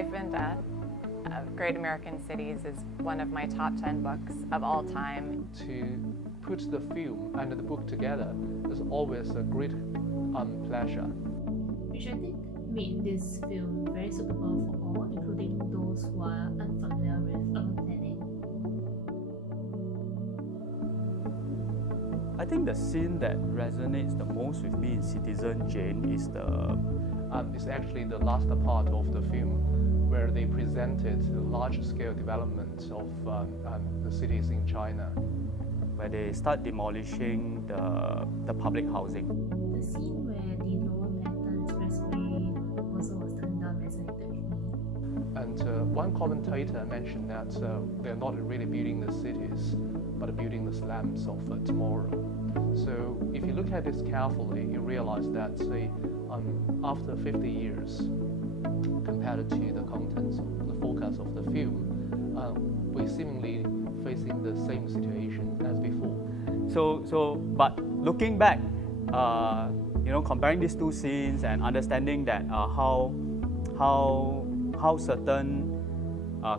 Life and Death of Great American Cities is one of my top 10 books of all time. To put the film and the book together is always a great pleasure. Which I think made this film very suitable for all, including those who are unfamiliar with urban planning. I think the scene that resonates the most with me in Citizen Jane is it's actually the last part of the film where they presented the large-scale development of the cities in China. where they start demolishing the public housing. The scene where the Lower Manhattan Expressway also was turned down resonated with me. And one commentator mentioned that they're not really building the cities, but building the slums of tomorrow. So if you look at this carefully, you realize that, say, after 50 years, compared to the contents, the focus of the film, we're seemingly facing the same situation as before. But looking back, comparing these two scenes and understanding that how certain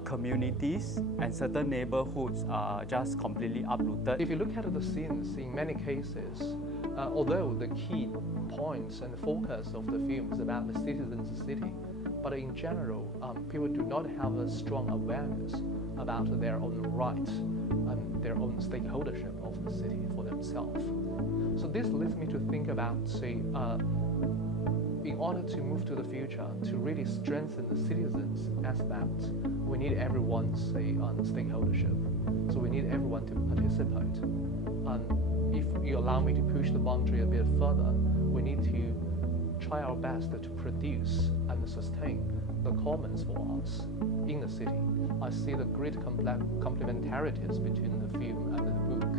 communities and certain neighborhoods are just completely uprooted. If you look at the scenes, in many cases, although the key points and focus of the film is about the citizens' city, but in general, people do not have a strong awareness about their own rights and their own stakeholdership of the city for themselves. So this leads me to think about, say, in order to move to the future, to really strengthen the citizens aspect, we need everyone's, say, stakeholdership. So we need everyone to participate. And if you allow me to push the boundary a bit further, we need to try our best to produce and sustain the commons for us in the city. I see the great complementarities between the film and the book.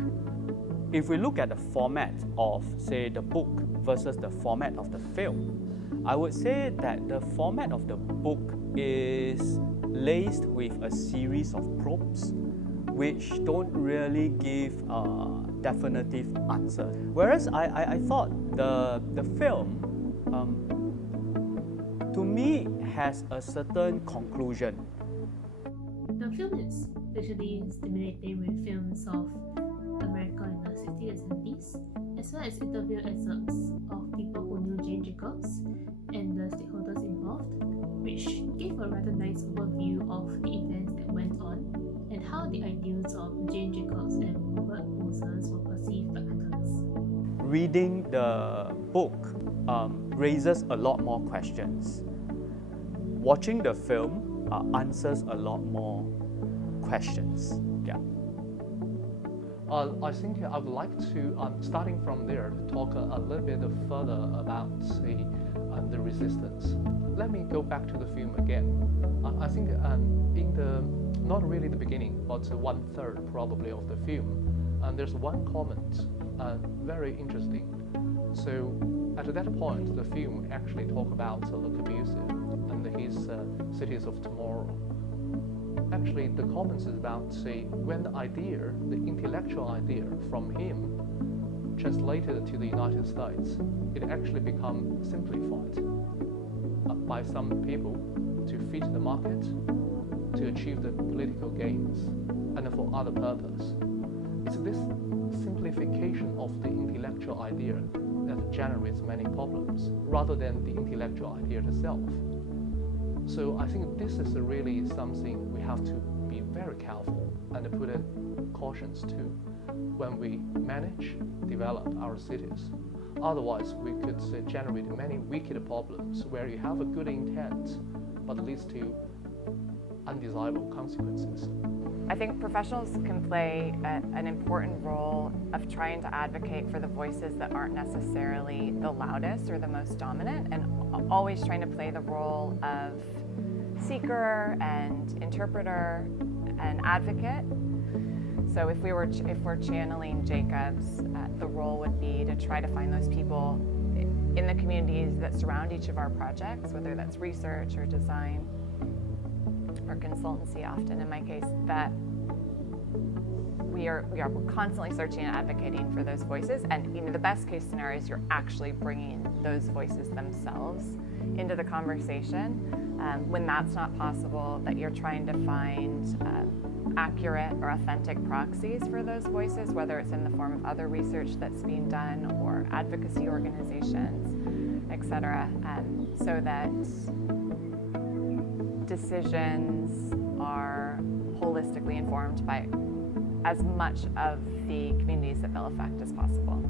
If we look at the format of, say, the book versus the format of the film, I would say that the format of the book is laced with a series of probes which don't really give a definitive answer. Whereas I thought the film, to me, has a certain conclusion. The film is visually stimulating with films of America in the 60s and 70s, as well as interview excerpts of people who knew Jane Jacobs and the stakeholders involved, which gave a rather nice overview of the events that went on and how the ideals of Jane Jacobs and Robert Moses were perceived by others. Reading the book raises a lot more questions. Watching the film answers a lot more questions. Yeah. I think I would like to, starting from there, talk a little bit further about, say, the resistance. Let me go back to the film again. I think in the, not really the beginning, but 1/3 probably of the film, there's one comment, very interesting. So at that point, the film actually talk about Le Corbusier and his cities of tomorrow. Actually, the comments is about, say, when the idea, the intellectual idea from him translated to the United States, it actually become simplified by some people to fit the market, to achieve the political gains, and for other purpose. It's this simplification of the intellectual idea that generates many problems, rather than the intellectual idea itself. So I think this is really something we have to be very careful and put cautions to when we manage, develop our cities. Otherwise, we could generate many wicked problems where you have a good intent, but leads to undesirable consequences. I think professionals can play an important role of trying to advocate for the voices that aren't necessarily the loudest or the most dominant, and always trying to play the role of seeker and interpreter and advocate. So if we're channeling Jacobs, the role would be to try to find those people in the communities that surround each of our projects, whether that's research or design or consultancy, often in my case, that we are constantly searching and advocating for those voices. And the best case scenario is you're actually bringing those voices themselves into the conversation. When that's not possible, that you're trying to find accurate or authentic proxies for those voices, whether it's in the form of other research that's being done or advocacy organizations, et cetera, so that decisions are holistically informed by as much of the communities that they'll affect as possible.